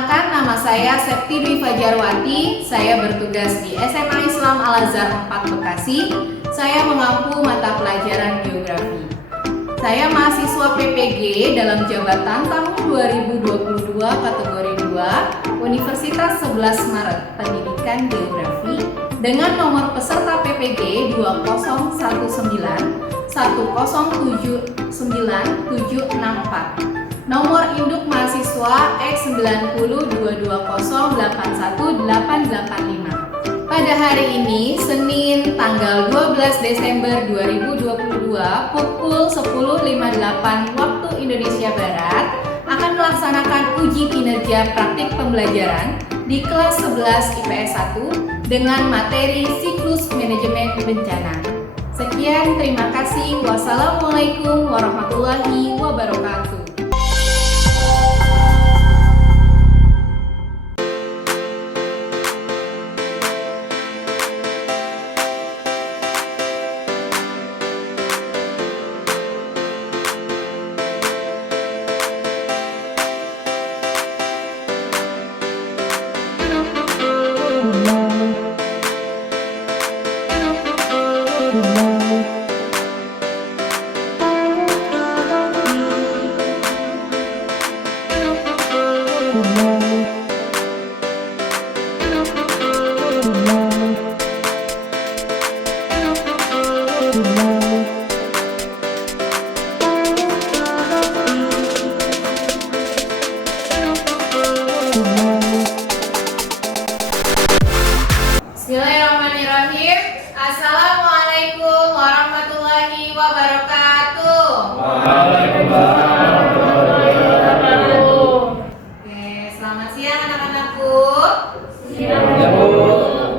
Perkenalkan, nama saya Septi Dwi Fajarwati. Saya bertugas di SMA Islam Al-Azhar 4 Bekasi. Saya mengampu mata pelajaran geografi. Saya mahasiswa PPG dalam jabatan tahun 2022 kategori 2 Universitas 11 Maret Pendidikan Geografi dengan nomor peserta PPG 2019 1079764. Nomor induk mahasiswa X9022081885. Pada hari ini, Senin tanggal 12 Desember 2022 pukul 10.58 waktu Indonesia Barat akan melaksanakan uji kinerja praktik pembelajaran di kelas 11 IPS 1 dengan materi siklus manajemen bencana. Sekian, terima kasih. Wassalamualaikum warahmatullahi wabarakatuh. Bismillahirrahmanirrahim. Assalamualaikum warahmatullahi wabarakatuh. Waalaikumsalam warahmatullahi wabarakatuh. Oke, selamat siang anak-anakku. Siang, Bu.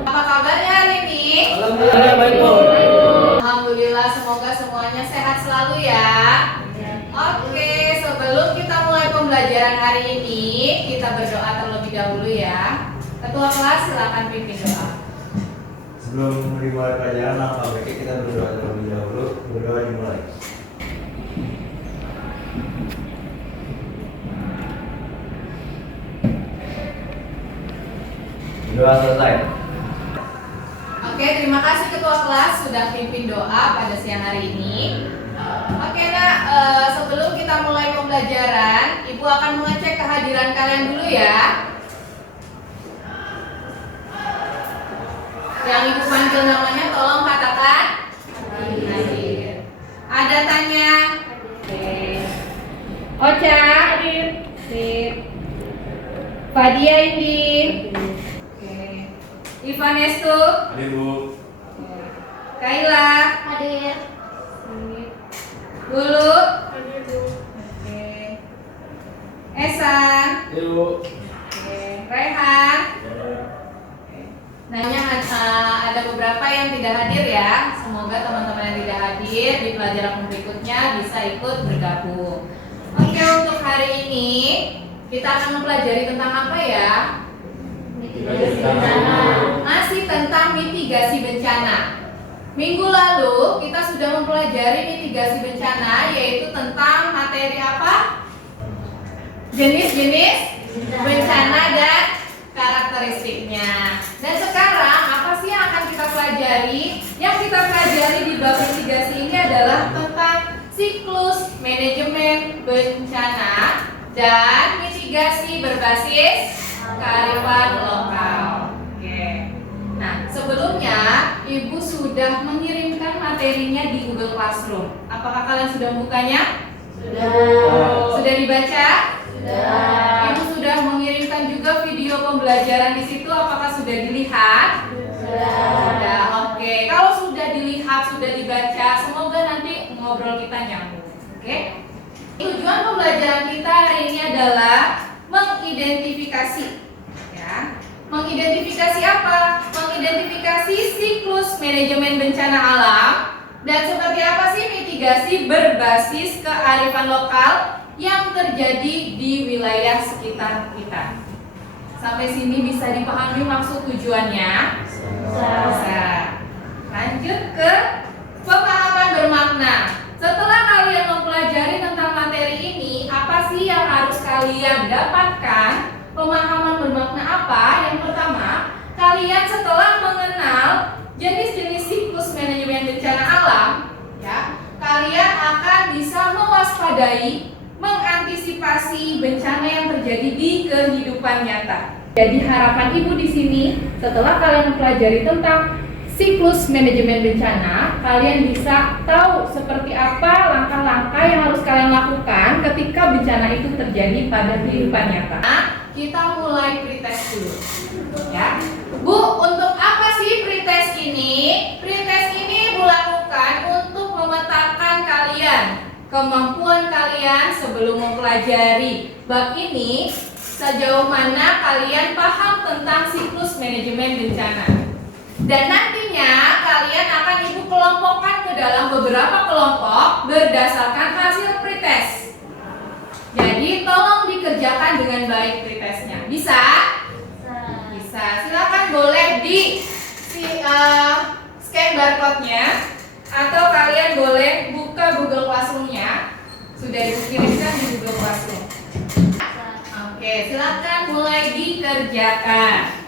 Apa kabarnya hari ini? Alhamdulillah baik, Bu. Alhamdulillah, semoga semuanya sehat selalu ya. Oke, sebelum kita mulai pembelajaran hari ini, kita berdoa terlebih dahulu ya. Ketua kelas silakan pimpin doa. Sebelum dimulai pelajaran, langkah baiknya kita berdoa terlebih dahulu. Berdoa dimulai. Doa selesai. Oke, terima kasih ketua kelas sudah pimpin doa pada siang hari ini. Oke nak, sebelum kita mulai pembelajaran, Ibu akan mengecek kehadiran kalian dulu ya. Yang Ibu panggil namanya tolong katakan hadir. Ada tanya? Oke. Ocha hadir. Sip. Fadia Indi. Oke. Ivanestu. Hadir, Bu. Kaila. Hadir. Sip. Bulu. Hadir, Bu. Oke. Esan. Hadir, Bu. Oke. Rehan. Nanya ada beberapa yang tidak hadir ya. Semoga teman-teman yang tidak hadir di pelajaran berikutnya bisa ikut bergabung. Oke, untuk hari ini kita akan mempelajari tentang apa ya? Mitigasi bencana. Masih tentang mitigasi bencana. Minggu lalu kita sudah mempelajari mitigasi bencana, yaitu tentang materi apa? Jenis-jenis bencana dan karakteristiknya. Dan sekarang apa sih yang akan kita pelajari? Yang kita pelajari di bab mitigasi ini adalah tentang siklus manajemen bencana dan mitigasi berbasis kearifan lokal. Oke. Nah, sebelumnya Ibu sudah mengirimkan materinya di Google Classroom. Apakah kalian sudah membukanya? Sudah dibaca? Ibu sudah mengirimkan juga video pembelajaran di situ. Apakah sudah dilihat? Sudah. Oke. Kalau sudah dilihat, sudah dibaca, semoga nanti ngobrol kita nyambung. Oke. Tujuan pembelajaran kita hari ini adalah mengidentifikasi. Ya. Mengidentifikasi apa? Mengidentifikasi siklus manajemen bencana alam dan seperti apa sih mitigasi berbasis kearifan lokal yang terjadi di wilayah sekitar kita. Sampai sini bisa dipahami maksud tujuannya? Bisa. Lanjut ke pemahaman bermakna. Setelah kalian mempelajari tentang materi ini, apa sih yang harus kalian dapatkan? Pemahaman mewaspadai, mengantisipasi bencana yang terjadi di kehidupan nyata. Jadi harapan Ibu di sini, setelah kalian mempelajari tentang siklus manajemen bencana, kalian bisa tahu seperti apa langkah-langkah yang harus kalian lakukan ketika bencana itu terjadi pada kehidupan nyata. Kita mulai pretest dulu, ya. Bu, untuk apa sih pretest ini? Pretest ini Bu lakukan untuk memetakan kemampuan kalian sebelum mempelajari bab ini. Sejauh mana kalian paham tentang siklus manajemen bencana. Dan nantinya kalian akan Ibu kelompokkan ke dalam beberapa kelompok berdasarkan hasil pretest. Jadi tolong dikerjakan dengan baik pretestnya. Bisa? Bisa. Silakan boleh di scan barcode-nya, atau kalian boleh buka Google Classroom-nya. Sudah dikirimkan di Google Classroom. Oke, silakan mulai dikerjakan.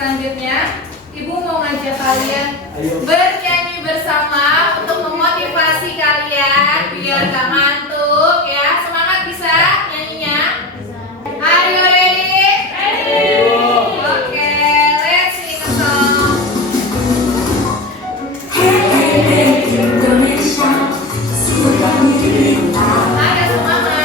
Selanjutnya, Ibu mau ngajak kalian bernyanyi bersama untuk memotivasi kalian biar gak ngantuk ya. Semangat, bisa nyanyinya? Are you ready? Ready. Oke, let's sing a song. Ada semangat.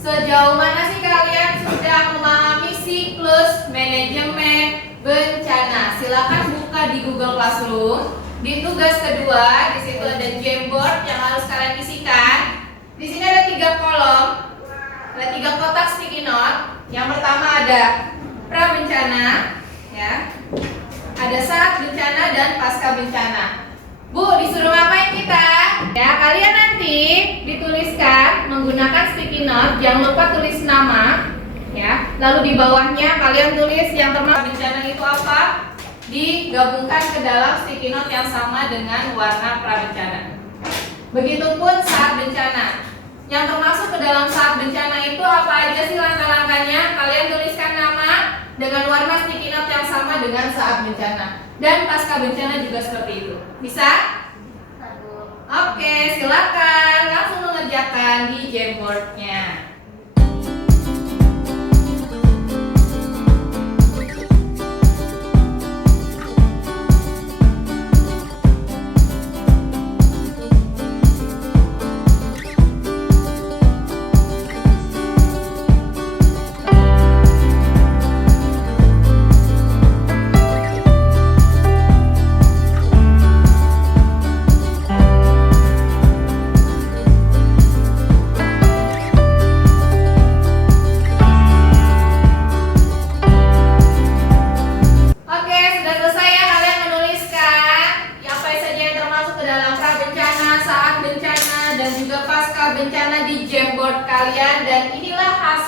Sejauh mana sih kalian sudah memahami siklus manajemen bencana? Silakan buka di Google Classroom. Di tugas kedua, di situ ada Jamboard yang harus kalian isikan. Di sini ada 3 kolom, ada 3 kotak sticky note. Yang pertama ada pra bencana, ya. Ada saat bencana dan pasca bencana. Bu, disuruh ngapain kita? Ya, kalian nanti dituliskan menggunakan sticky note. Jangan lupa tulis nama, ya. Lalu di bawahnya kalian tulis yang termasuk bencana itu apa. Digabungkan ke dalam sticky note yang sama dengan warna prabencana. Begitupun saat bencana. Yang termasuk ke dalam saat bencana itu apa aja sih langkah-langkahnya? Kalian tuliskan nama dengan warna sticky note yang sama dengan saat bencana. Dan pasca bencana juga seperti itu. Bisa? Oke, silakan langsung mengerjakan di Jamboard-nya.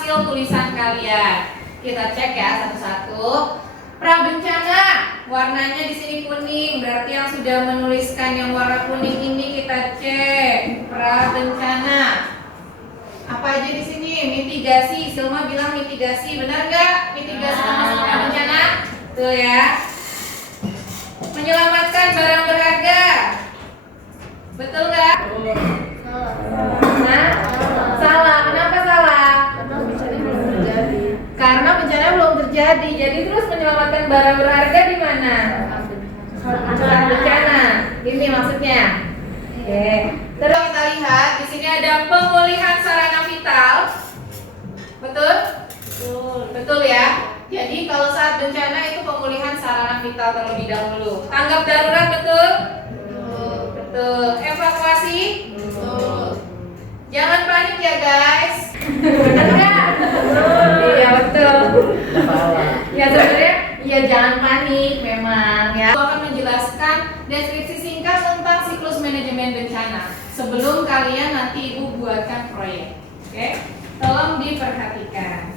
hasil tulisan kalian. Kita cek ya satu-satu. Prabencana, warnanya di sini kuning, berarti yang sudah menuliskan yang warna kuning ini kita cek. Prabencana. Apa aja di sini? Mitigasi. Silma bilang mitigasi, benar nggak? Mitigasi termasuk prabencana. Betul ya. Menyelamatkan barang berharga. Betul nggak? Nah, salah. Kenapa salah? Karena bencana belum terjadi. Jadi terus menyelamatkan barang berharga di mana? Saat bencana. Ini maksudnya. Oke. Terus kita lihat di sini ada pemulihan sarana vital. Betul? Betul ya. Jadi kalau saat bencana itu pemulihan sarana vital terlebih dahulu. Tanggap darurat betul? Betul. Evakuasi? Jangan panik ya guys. Benar nggak? Iya betul. Ya sebenarnya iya jangan panik memang ya. Aku akan menjelaskan deskripsi singkat tentang siklus manajemen bencana sebelum kalian nanti ibu buatkan proyek. Oke? Tolong diperhatikan.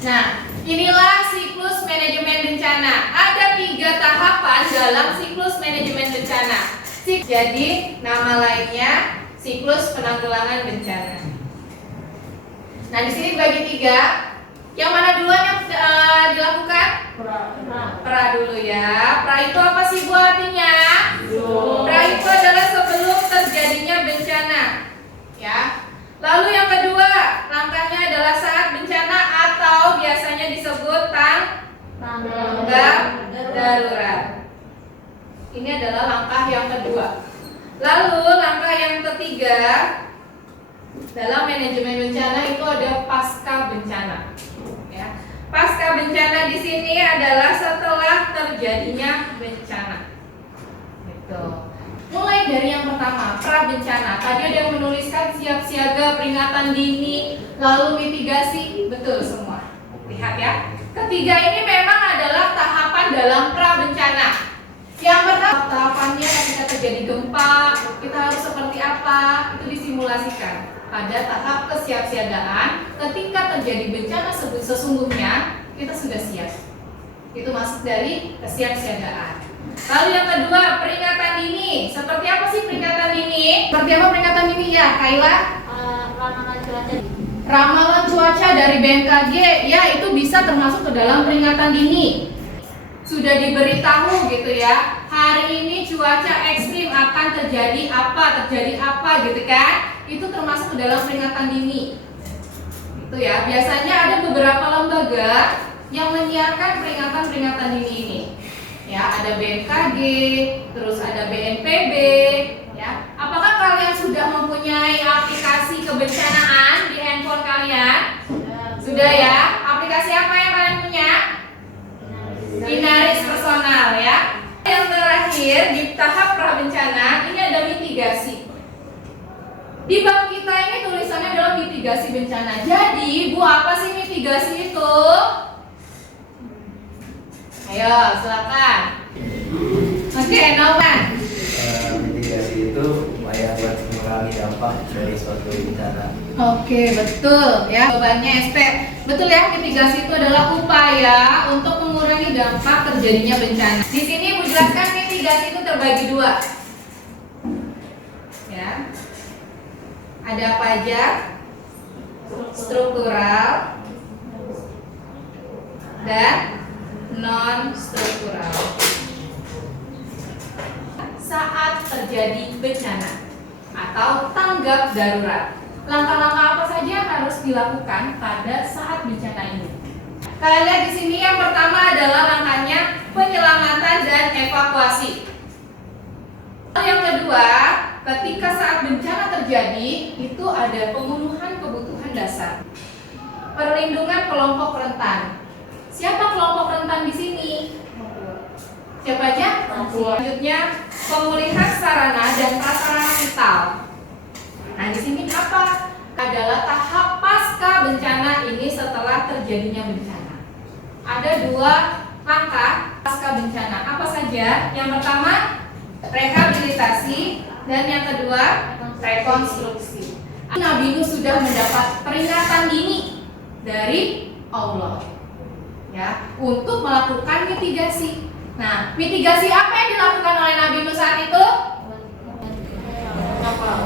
Nah, inilah siklus manajemen bencana. Ada 3 tahapan dalam siklus manajemen bencana. Jadi nama lainnya siklus penanggulangan bencana. Nah, di sini bagi 3. Yang mana duluan yang dilakukan? Pra dulu ya. Pra itu apa sih Bu artinya? Pra itu adalah sebelum terjadinya bencana. Ya. Lalu yang kedua, langkahnya adalah saat bencana atau biasanya disebut tanggap darurat. Ini adalah langkah yang kedua. Lalu langkah yang ketiga dalam manajemen bencana itu ada pasca bencana. Ya. Pasca bencana di sini adalah setelah terjadinya bencana. Gitu. Mulai dari yang pertama, pra bencana. Tadi ada yang menuliskan siap siaga, peringatan dini, lalu mitigasi, betul semua. Lihat ya. Ketiga ini memang adalah tahapan dalam pra bencana. Yang pertama, tahapannya ketika terjadi gempa, kita harus seperti apa? Itu disimulasikan. Pada tahap kesiapsiagaan, ketika terjadi bencana sesungguhnya, kita sudah siap. Itu masuk dari kesiapsiagaan. Lalu yang kedua, peringatan dini. Seperti apa sih peringatan dini? Seperti apa peringatan dini ya, Kaila? Ramalan cuaca. Ramalan cuaca dari BMKG, ya itu bisa termasuk ke dalam peringatan dini. Sudah diberitahu gitu ya, hari ini cuaca ekstrim akan terjadi apa gitu kan? Itu termasuk ke dalam peringatan dini. Itu ya, biasanya ada beberapa lembaga yang menyiarkan peringatan-peringatan dini ini. Ya, ada BMKG, terus ada BNPB, ya. Apakah kalian sudah mempunyai aplikasi kebencanaan di handphone kalian? Sudah ya. Aplikasi apa yang kalian punya? Inaris personal ya. Yang terakhir di tahap prabencana ini ada mitigasi. Di bab kita ini tulisannya adalah mitigasi bencana. Jadi, Bu, apa sih mitigasi itu? Ayo, silakan. Oke, Nauman. Mitigasi itu upaya buat mengurangi dampak dari suatu bencana. Oke, betul ya. Jawabannya SP. Betul ya, mitigasi itu adalah upaya untuk mengurangi dampak terjadinya bencana. Di sini Bu jelaskan mitigasi itu terbagi 2. Ya. Ada apa aja? Struktural dan non struktural. Saat terjadi bencana atau tanggap darurat, langkah-langkah apa saja yang harus dilakukan pada saat bencana ini? Kalian lihat di sini yang pertama adalah langkahnya penyelamatan dan evakuasi. Yang kedua, ketika saat bencana terjadi itu ada pemenuhan kebutuhan dasar, perlindungan kelompok rentan. Siapa kelompok rentan di sini? Siapa aja? Selanjutnya pemulihan sarana dan prasarana vital. Nah di sini apa? Adalah tahap pasca bencana ini setelah terjadinya bencana. Ada 2 langkah pasca bencana. Apa saja? Yang pertama rehabilitasi dan yang kedua rekonstruksi. Nabi Nuh sudah mendapat peringatan dini dari Allah, ya, untuk melakukan mitigasi. Nah, mitigasi apa yang dilakukan oleh Nabi Nuh saat itu?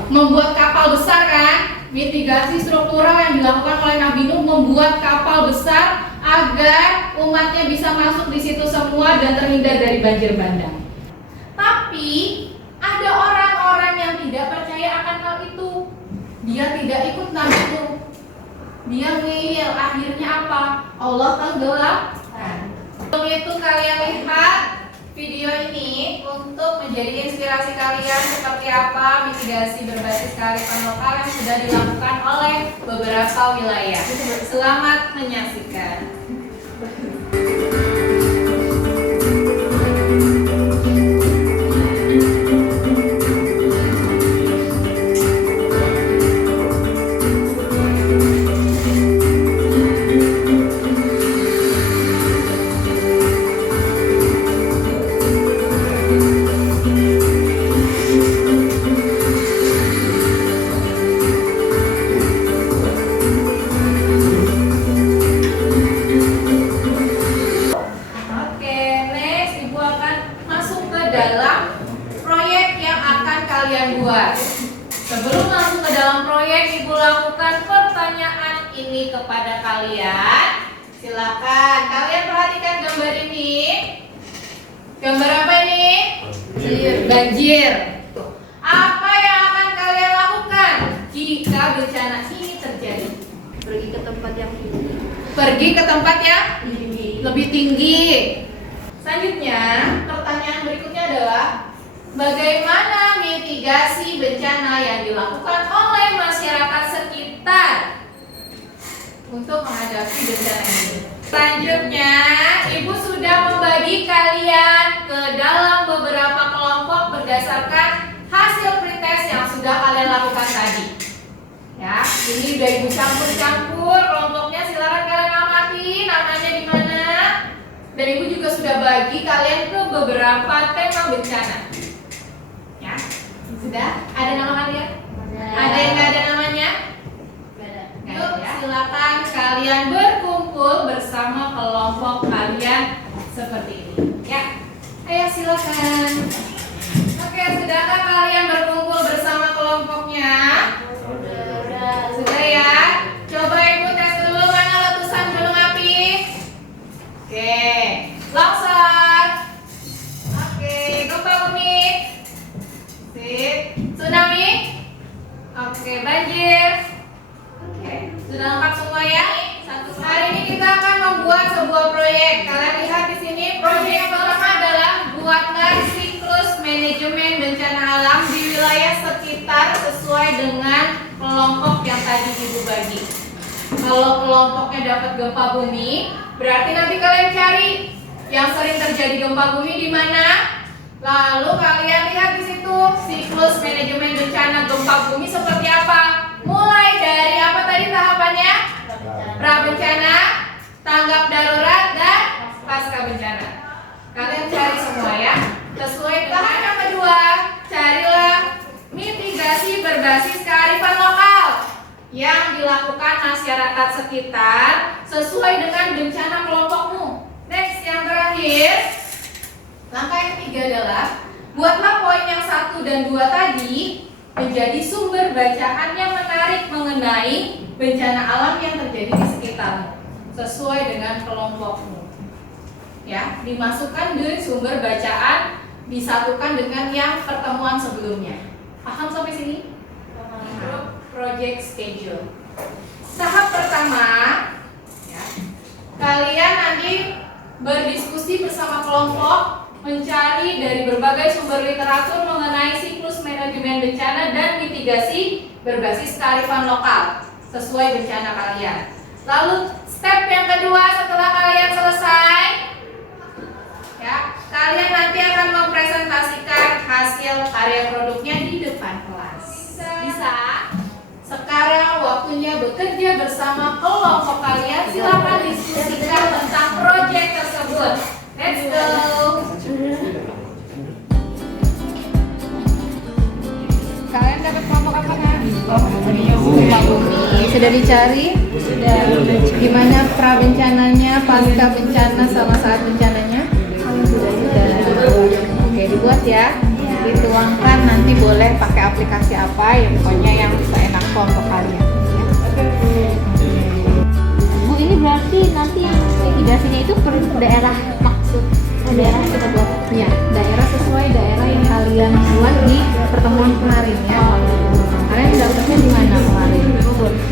Membuat kapal besar, kan? Mitigasi struktural yang dilakukan oleh Nabi Nuh membuat kapal besar agar umatnya bisa masuk di situ semua dan terhindar dari banjir bandang. Tapi ada orang-orang yang tidak percaya akan hal itu. Dia tidak ikut Nabi Nuh. Dia ngeyel. Akhirnya apa? Allah tenggelamkan. Untuk itu kalian lihat video ini untuk menjadi inspirasi kalian seperti apa mitigasi berbasis kearifan lokal yang sudah dilakukan oleh beberapa wilayah. Selamat menyaksikan. Sebelum masuk ke dalam proyek, Ibu lakukan pertanyaan ini kepada kalian. Silakan, kalian perhatikan gambar ini. Gambar apa ini? Banjir. Apa yang akan kalian lakukan jika bencana ini terjadi? Pergi ke tempat yang tinggi. Pergi ke tempat yang lebih tinggi. Selanjutnya, pertanyaan berikutnya adalah bagaimana mitigasi bencana yang dilakukan oleh masyarakat sekitar untuk menghadapi bencana ini? Selanjutnya, Ibu sudah membagi kalian ke dalam beberapa kelompok berdasarkan hasil pretest yang sudah kalian lakukan tadi. Ya, ini udah Ibu campur-campur kelompoknya. Silakan kalian amati namanya di mana. Dan Ibu juga sudah bagi kalian ke beberapa tema bencana. Ya, sudah ada nama kalian? Ada yang nggak ada namanya? Yuk, silakan kalian berkumpul bersama kelompok kalian seperti ini. Ya, ayo silakan. Oke, sudahkah kalian berkumpul bersama kelompoknya? Sudah ya. Coba Ibu tes dulu mana letusan gunung api. Oke, longsor. Oke, gempa bumi. Sip. Tsunami. Oke, banjir. Oke, sudah lengkap semua ya. Hari ini kita akan membuat sebuah proyek. Kalian lihat di sini, proyek yang pertama adalah buatlah siklus manajemen bencana alam di wilayah sekitar sesuai dengan kelompok yang tadi Ibu bagi. Kalau kelompoknya dapat gempa bumi, berarti nanti kalian cari yang sering terjadi gempa bumi di mana. Lalu kalian lihat di situ siklus manajemen bencana gempa bumi seperti apa. Mulai dari apa tadi tahapannya? Pra-bencana, tanggap darurat, dan pasca bencana. Kalian cari semua ya. Sesuai tahap yang kedua, carilah mitigasi berbasis kearifan lokal yang dilakukan masyarakat sekitar sesuai dengan bencana kelompokmu. Next, yang terakhir, langkah yang ketiga adalah buatlah poin yang 1 dan 2 tadi menjadi sumber bacaan yang menarik mengenai bencana alam yang terjadi di sekitarmu sesuai dengan kelompokmu. Ya, dimasukkan di sumber bacaan, disatukan dengan yang pertemuan sebelumnya. Paham sampai sini? Project schedule. Tahap pertama, ya, kalian nanti berdiskusi bersama kelompok, mencari dari berbagai sumber literatur mengenai siklus manajemen bencana dan mitigasi berbasis kearifan lokal sesuai bencana kalian. Lalu step yang kedua setelah kalian selesai, ya, kalian nanti akan mempresentasikan hasil karya produknya di depan kelas. Bisa? Sekarang waktunya bekerja bersama kelompok kalian. Silakan diskusikan tentang proyek tersebut. Let's go. Kalian dapat kelompok apa kan? Bumi. Sudah dicari? Sudah. Gimana pra bencananya, pasca bencana sama saat bencananya? Sudah. Oke, dibuat ya. Dituangkan, nanti boleh pakai aplikasi apa ya, pokoknya yang seenak kelompok kalian. Bu, ini berarti nanti yang mitigasinya itu per daerah maksud daerah kita buat. Ya, daerah sesuai daerah yang kalian buat di pertemuan kemarin ya. Kalian dapetnya di mana kemarin?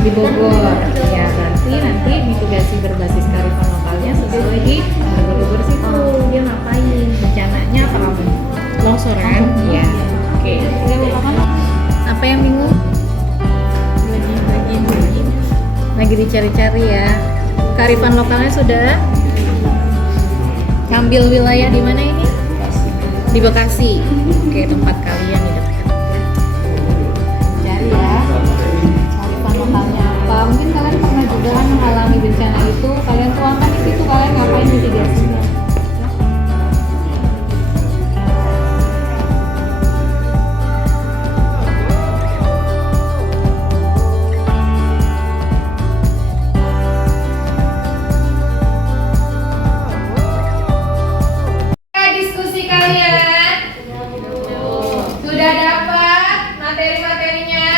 Di Bogor. Ya, berarti nanti mitigasi berbasis kearifan lokalnya sesuai di Bogor situ. Dia ngapain? Bencananya apa kamu? Longsoran? Iya. Oke. Apa yang bingung? Lagi dicari-cari ya. Kearifan lokalnya sudah. Ngambil wilayah di mana ini? Di Bekasi. Oke, tempat kalian di dekat. Cari ya. Kearifan lokalnya apa? Mungkin kalian pernah juga kan mengalami bencana itu. Kalian tuangkan di situ, kalian ngapain mitigasinya? Diskusi kalian sudah dapat materi-materinya?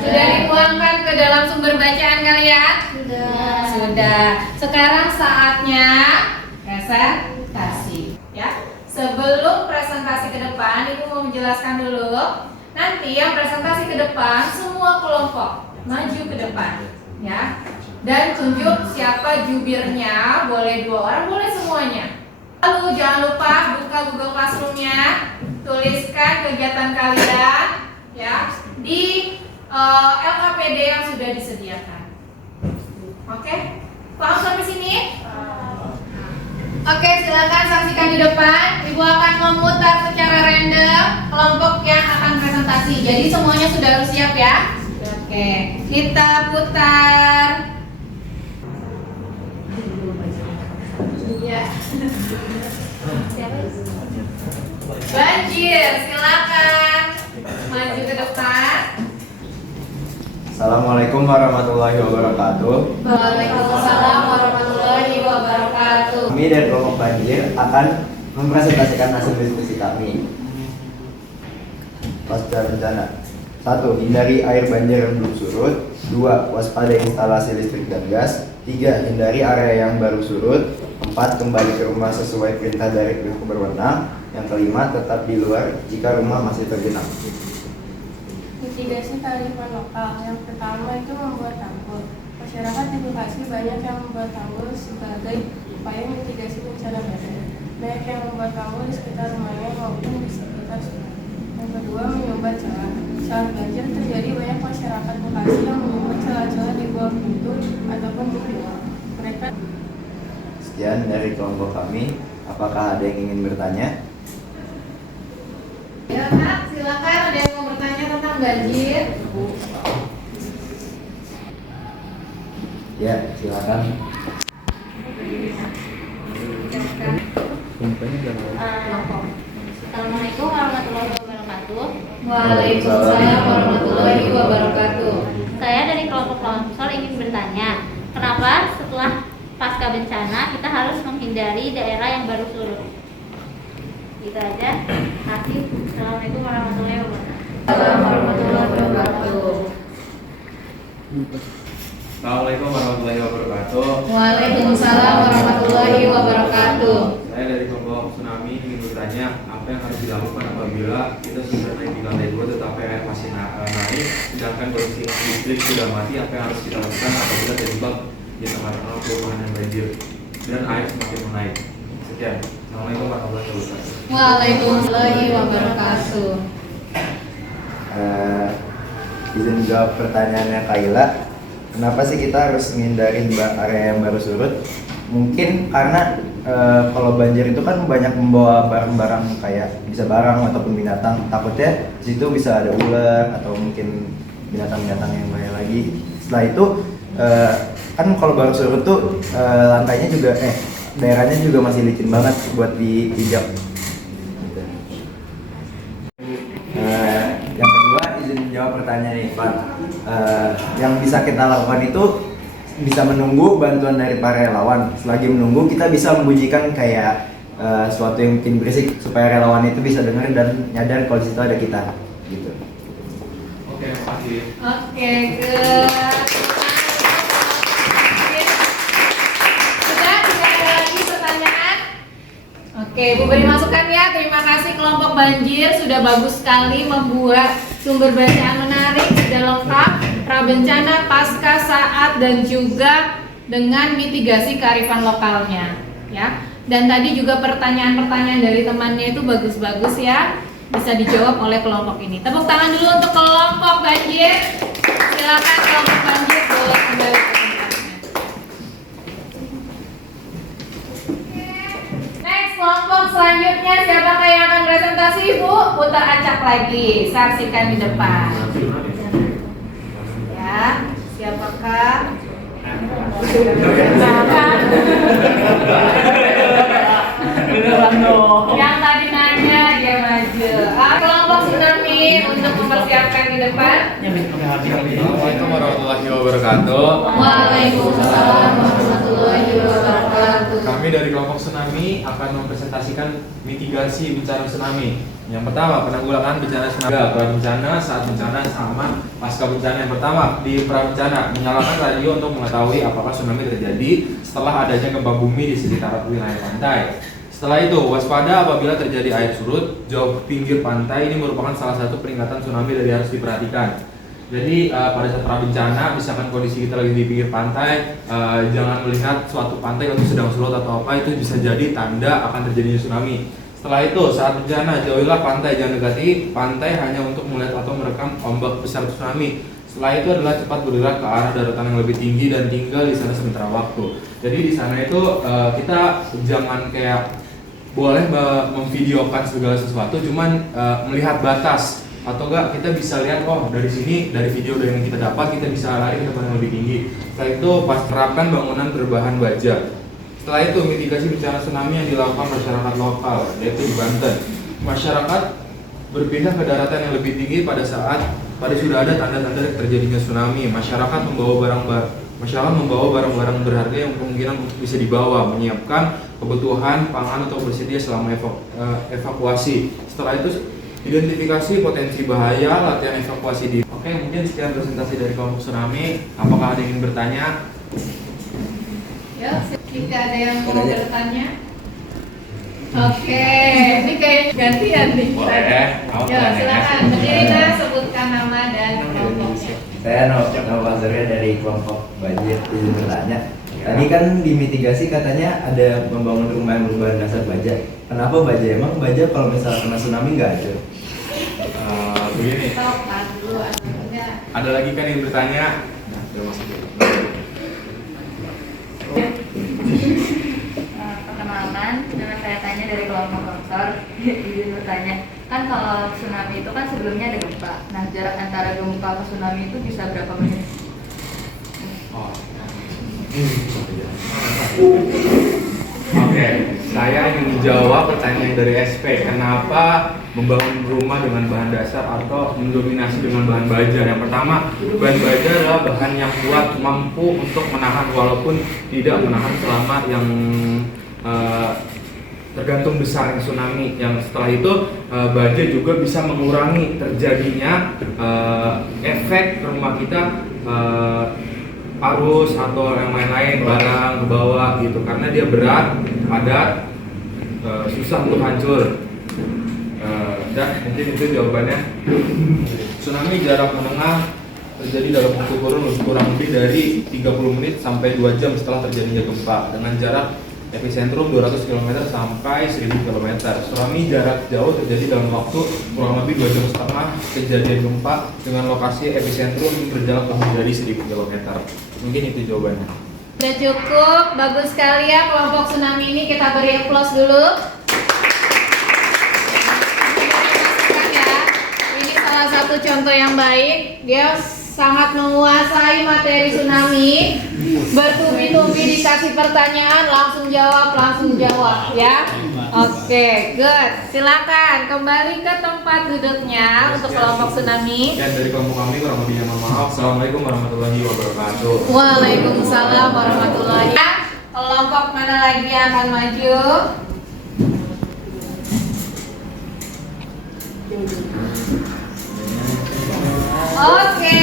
Sudah dituangkan ke dalam sumber bacaan kalian? Sudah. Sekarang saatnya presentasi ya. Sebelum presentasi ke depan, Ibu mau menjelaskan dulu. Nanti yang presentasi ke depan semua kelompok maju ke depan ya. Dan tunjuk siapa jubirnya, boleh 2 orang, boleh semuanya. Lalu jangan lupa buka Google Classroom-nya, tuliskan kegiatan kalian ya di LKPD yang sudah disediakan. Oke? Paham sampai sini? Oke, silakan saksikan di depan. Ibu akan memutar secara random kelompok yang akan presentasi. Jadi semuanya sudah harus siap ya? Oke, kita putar. Ya. Banjir, silakan maju ke depan. Assalamualaikum warahmatullahi wabarakatuh. Waalaikumsalam warahmatullahi wabarakatuh. Kami dari kelompok banjir akan mempresentasikan hasil diskusi kami. Pasca bencana. 1. Hindari air banjir yang belum surut. 2. Waspada instalasi listrik dan gas. 3. Hindari area yang baru surut. 4. Kembali ke rumah sesuai perintah dari pihak berwenang. Yang kelima, tetap di luar jika rumah masih tergenang. Mitigasi kearifan lokal. Yang pertama itu membuat tanggul. Masyarakat di Bekasi banyak yang membuat tanggul sebagai upaya mitigasi bencana banjir. Banyak yang membuat tanggul di sekitar rumahnya maupun di sekitar sungai. Yang kedua, menyumbat jalan. Saat banjir terjadi, banyak masyarakat Bekasi yang menyumbat celah-celah di bawah pintu ataupun di luar. Mereka. Sekian dari kelompok kami. Apakah ada yang ingin bertanya? Ya Kak, silakan ada yang mau bertanya tentang banjir. Ya, silakan. Assalamualaikum warahmatullahi wabarakatuh. Waalaikumsalam warahmatullahi wabarakatuh. Saya dari kelompok longsor ingin bertanya, kenapa setelah pasca bencana kita harus menghindari daerah yang baru surut? Gitu aja. Kasih. Assalamualaikum warahmatullahi wabarakatuh. Assalamualaikum warahmatullahi wabarakatuh. Assalamualaikum warahmatullahi wabarakatuh. Waalaikumsalam warahmatullahi wabarakatuh. Saya dari kelompok tsunami ingin bertanya, apa yang harus dilakukan apabila kita sudah naik di lantai 2 tetapi air masih naik, sedangkan kondisi listrik sudah mati? Apa yang harus kita lakukan apabila terjebak di tengah-tengah perubahan dan banjir dan air semakin menaik? Sekian. Assalamualaikum warahmatullahi wabarakatuh. Waalaikumsalam wabarakatuh. Izin jawab pertanyaannya Kaila. Kenapa sih kita harus menghindari area yang baru surut? Mungkin karena kalau banjir itu kan banyak membawa barang-barang kayak bisa barang ataupun binatang. Takutnya di situ bisa ada ular atau mungkin binatang-binatang yang bahaya lagi. Setelah itu kan kalau baru surut tuh lantainya juga daerahnya juga masih licin banget buat diinjak. Yang kedua, izin jawab pertanyaan nih. dilakukan. Yang bisa kita lakukan itu bisa menunggu bantuan dari para relawan. Selagi menunggu kita bisa membujikan kayak suatu yang mungkin berisik supaya relawan itu bisa dengar dan nyadar kalau di situ ada kita gitu. Oke, makasih. Oke, good. Sudah, tidak ada lagi pertanyaan? Oke, Bu beri masukan ya. Terima kasih kelompok banjir sudah bagus sekali membuat sumber bacaan menarik, sudah lengkap, prabencana, pasca, saat, dan juga dengan mitigasi kearifan lokalnya, ya. Dan tadi juga pertanyaan-pertanyaan dari temannya itu bagus-bagus ya, bisa dijawab oleh kelompok ini. Tepuk tangan dulu untuk kelompok banjir. Silakan kelompok banjir boleh kembali ke tempatnya. Next, kelompok selanjutnya siapakah yang akan presentasi, Bu? Putar acak lagi, saksikan di depan. Ya, siapakah? Yang tadi nanya dia maju. Kelompok tsunami untuk mempersiapkan di depan. Assalamualaikum warahmatullahi wabarakatuh. Waalaikumsalam warahmatullahi wabarakatuh. Kami dari kelompok tsunami akan mempresentasikan mitigasi bencana tsunami. Yang pertama, penanggulangan bencana tsunami, prabencana, saat bencana, sama pasca bencana. Yang pertama, di prabencana, menyalakan radio untuk mengetahui apakah tsunami terjadi setelah adanya gempa bumi di sekitar wilayah pantai. Setelah itu, waspada apabila terjadi air surut jauh pinggir pantai. Ini merupakan salah satu peringatan tsunami dari harus diperhatikan. Jadi pada saat prabencana, misalkan kondisi kita lagi di pinggir pantai, jangan melihat suatu pantai itu sedang surut atau apa, itu bisa jadi tanda akan terjadinya tsunami. Setelah itu, saat bencana, jauhilah pantai, jangan dekati pantai hanya untuk melihat atau merekam ombak besar tsunami. Setelah itu adalah cepat bergerak ke arah daratan yang lebih tinggi dan tinggal di sana sementara waktu. Jadi di sana itu kita jangan kayak boleh memvideokan segala sesuatu, cuman melihat batas. Atau enggak, kita bisa lihat, oh dari sini, dari video yang kita dapat, kita bisa lari ke tempat yang lebih tinggi. Setelah itu, pas terapkan bangunan berbahan baja. Setelah itu, mitigasi bencana tsunami yang dilakukan masyarakat lokal, yaitu di Banten. Masyarakat berpindah ke daratan yang lebih tinggi pada sudah ada tanda-tanda terjadinya tsunami. Masyarakat membawa barang-barang berharga yang kemungkinan bisa dibawa, menyiapkan kebutuhan pangan atau bersedia selama evakuasi. Setelah itu, identifikasi potensi bahaya, latihan evakuasi di. Oke, mungkin sekian presentasi dari kelompok tsunami. Apakah ada yang ingin bertanya? Ya, jika ada yang mau bertanya. Oke, ini kayak gantian nih. Boleh, Ya, silakan. Berdiri dan sebutkan nama dan kelompoknya. Saya Nova Surya dari kelompok banjir. Izin bertanya. Tadi kan di mitigasi katanya ada membangun rumah yang berbahan dasar baja. Kenapa baja? Emang baja kalau misalnya kena tsunami nggak hancur? Begini. Tahu dulu atau enggak? Ada lagi kan yang bertanya? Nah, udah masuk. Perkenalkan, nama saya Tanya dari kelompok Longsor. Izin bertanya, kan kalau tsunami itu kan sebelumnya ada gempa. Nah, jarak antara gempa ke tsunami itu bisa berapa menit? Oh. Oke, saya ingin menjawab pertanyaan dari SP. Kenapa membangun rumah dengan bahan dasar atau mendominasi dengan bahan baja? Yang pertama, bahan baja adalah bahan yang kuat, mampu untuk menahan walaupun tidak menahan selama yang tergantung besar tsunami. Yang setelah itu baja juga bisa mengurangi terjadinya efek ke rumah kita, arus atau yang lain-lain, barang ke bawah gitu, karena dia berat, padat, susah untuk hancur. Dan mungkin itu jawabannya. Tsunami jarak menengah terjadi dalam waktu kurang lebih dari 30 menit sampai 2 jam setelah terjadinya gempa, dengan jarak epicentrum 200 km sampai 1000 km. Tsunami jarak jauh terjadi dalam waktu kurang lebih 2 jam setengah kejadian gempa, dengan lokasi epicentrum berjarak lebih dari 1000 km. Mungkin itu jawabannya. Sudah cukup, bagus sekali ya kelompok tsunami ini, kita beri applause dulu. Ini salah satu contoh yang baik, dia sangat menguasai materi tsunami, bertubi-tubi dikasih pertanyaan langsung jawab ya. Oke, good. Silakan kembali ke tempat duduknya untuk kelompok tsunami. Sekian dari kelompok kami, kurang lebihnya mohon maaf. Assalamualaikum warahmatullahi wabarakatuh. Waalaikumsalam warahmatullahi wabarakatuh. Kelompok mana lagi yang akan maju? Oke,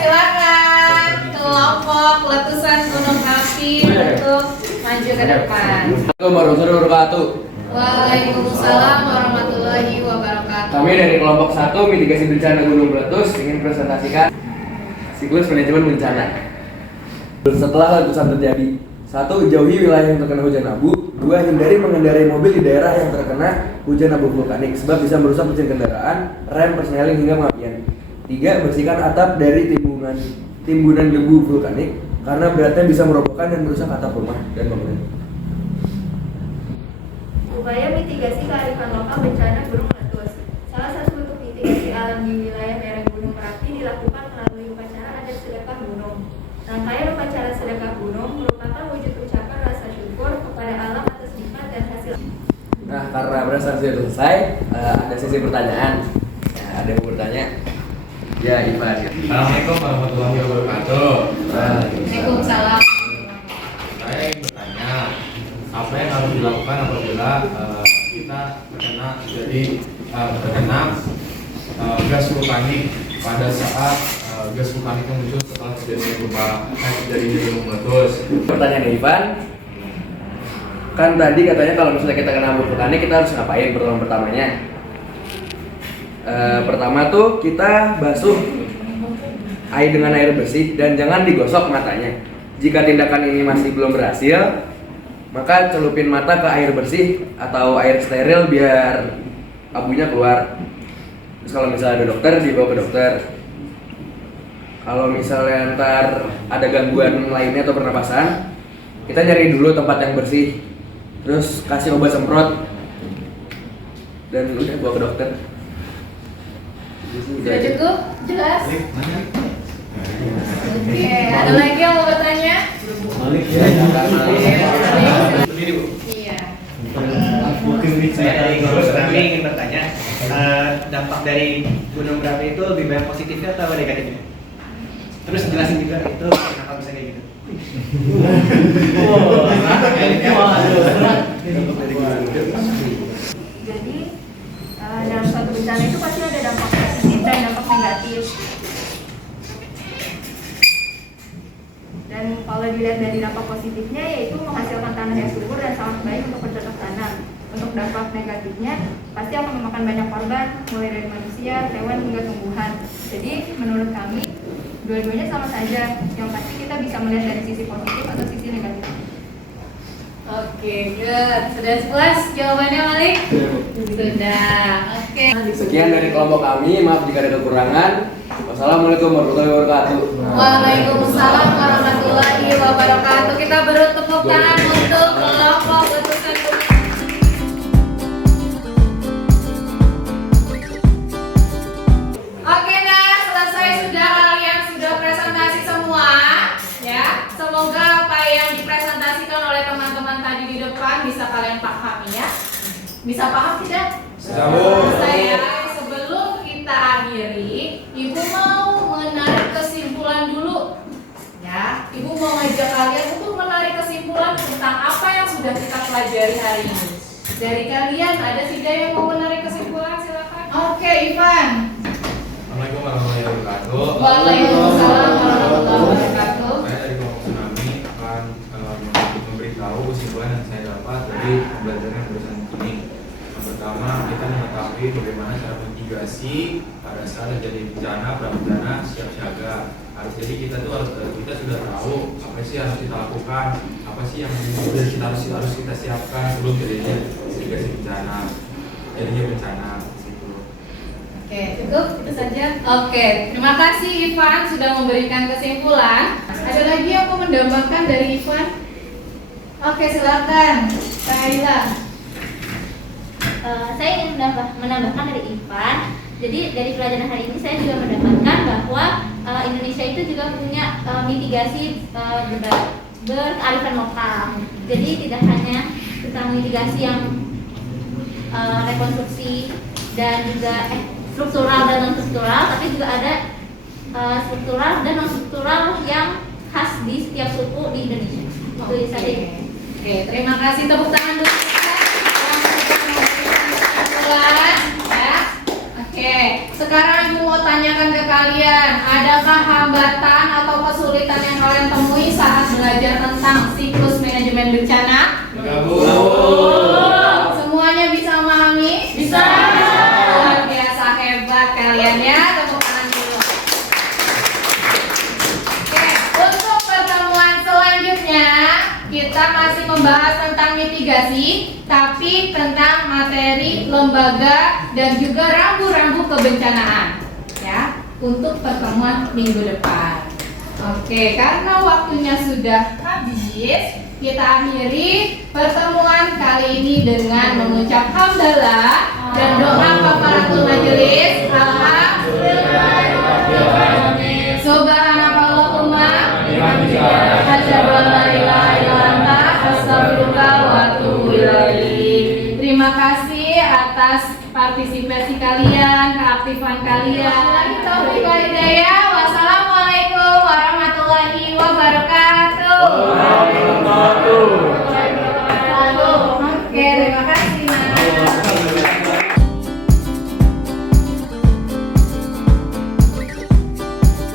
silakan kelompok letusan gunung api untuk maju ke depan. Assalamualaikum warahmatullahi wabarakatuh. Waalaikumsalam warahmatullahi wabarakatuh. Kami dari kelompok 1 mitigasi bencana gunung meletus ingin presentasikan siklus manajemen bencana. Setelah letusan terjadi, 1. Jauhi wilayah yang terkena hujan abu. 2. Hindari mengendarai mobil di daerah yang terkena hujan abu vulkanik sebab bisa merusak mesin kendaraan, rem, persneling hingga pengapian. 3. Bersihkan atap dari timbunan debu vulkanik karena beratnya bisa merobohkan dan merusak atap rumah dan bangunan. Upaya mitigasi kearifan lokal bencana gunung meletus. Salah satu bentuk mitigasi alam di wilayah lereng Gunung Merapi dilakukan melalui upacara adat sedekah gunung. Rangkaian upacara sedekah gunung merupakan wujud ucapan rasa syukur kepada alam atas nikmat dan hasil. Nah, karena presentasi sudah selesai, ada sesi pertanyaan. Nah, ada yang mau bertanya? Ya, Ivan. Assalamualaikum warahmatullahi wabarakatuh. Waalaikumsalam. Saya ingin bertanya, apa yang harus dilakukan apabila kita terkena gas vulkanik pada saat gas vulkanik yang muncul setelah terjadinya gunung meletus? Pertanyaan Ivan. Kan tadi katanya kalau misalnya kita kena abu vulkanik kita harus ngapain pertamanya? Pertama tuh kita basuh dengan air bersih dan jangan digosok matanya. Jika tindakan ini masih belum berhasil, maka celupin mata ke air bersih atau air steril biar abunya keluar. Terus kalau misalnya ada dokter, dibawa ke dokter. Kalau misalnya ntar ada gangguan lainnya atau pernapasan, kita nyari dulu tempat yang bersih. Terus kasih obat semprot dan udah bawa ke dokter. Sudah cukup? Jelas? Oke, ada lagi yang mau bertanya? Iya. Saya dari kelompok tsunami ingin bertanya, dampak dari gunung berapi itu lebih banyak positifnya atau negatifnya? Terus jelasin juga itu kenapa bisa kayak gitu. Jadi dalam suatu bencana itu pasti ada dampak positif dan dampak negatif. Dan kalau dilihat dari dampak positifnya yaitu menghasilkan tanah yang subur dan sangat baik untuk bercocok tanam. Untuk dampak negatifnya pasti akan memakan banyak korban mulai dari manusia, hewan hingga tumbuhan. Jadi menurut kami dua-duanya sama saja. Yang pasti kita bisa melihat dari sisi positif atau sisi negatif. Oke, good. Sudah puas jawabannya, Malik? Sudah. Oke. Sekian dari kelompok kami, maaf jika ada kekurangan. Wassalamualaikum warahmatullahi wabarakatuh. Waalaikumsalam warahmatullahi wabarakatuh. Kita beri tepuk tangan untuk kelompok letusan gunung. Oke, nah selesai sudah kalian sudah presentasi semua, ya. Semoga apa yang dipresentasikan oleh teman-teman tadi di depan bisa kalian pahami ya. Bisa paham tidak? Saya sebelum kita akhiri, Ibu mau menarik kesimpulan dulu. Ya, Ibu mau ngajak kalian untuk menarik kesimpulan tentang apa yang sudah kita pelajari hari ini. Dari kalian ada 3 yang mau menarik kesimpulan, silakan. Oke, Ivan. Assalamualaikum warahmatullahi wabarakatuh. Waalaikumsalam warahmatullahi wabarakatuh. Saya dari kelompok tsunami akan memberitahu kesimpulan yang saya dapat dari pembelajaran jurusan ini. Yang pertama, kita mengetahui bagaimana cara mitigasi pada saat terjadi bencana, prabencana, siap siaga. Jadi kita sudah tahu apa sih yang harus kita lakukan, apa sih yang harus kita siapkan sebelum terjadinya mitigasi bencana, jadinya bencana. Oke, cukup itu saja. Oke, terima kasih Ivan sudah memberikan kesimpulan. Ada lagi yang mau mendambakan dari Ivan? Oke, silakan, Kaila. Saya ingin menambahkan dari Ivan. Jadi dari pelajaran hari ini saya juga mendapatkan bahwa Indonesia itu juga punya mitigasi berkearifan lokal. Jadi tidak hanya tentang mitigasi yang rekonstruksi dan juga struktural dan non struktural, tapi juga ada struktural dan non struktural yang khas di setiap suku di Indonesia. Itu saja. Oke, terima kasih, tepuk tangan dulu ya. Oke, sekarang Ibu mau tanyakan ke kalian, adakah hambatan atau kesulitan yang kalian temui saat belajar tentang siklus manajemen bencana? Semuanya bisa memahami? Bisa. Luar biasa, hebat kalian ya, tepuk tangan dulu. Oke, untuk pertemuan selanjutnya kita masih membahas tentang mitigasi, tapi tentang materi, lembaga, dan juga rambu-rambu kebencanaan ya, untuk pertemuan minggu depan. Oke, karena waktunya sudah habis, kita akhiri pertemuan kali ini dengan mengucap hamdalah dan doa kafaratul majelis. Alhamdulillahirobbilalamin. Subhanakallahumma asyhadu an la ilaha illa anta astaghfiruka wa atubu ilaik. Terima kasih atas partisipasi kalian, keaktifan kalian. Taufiq wal hidayah. Wassalamualaikum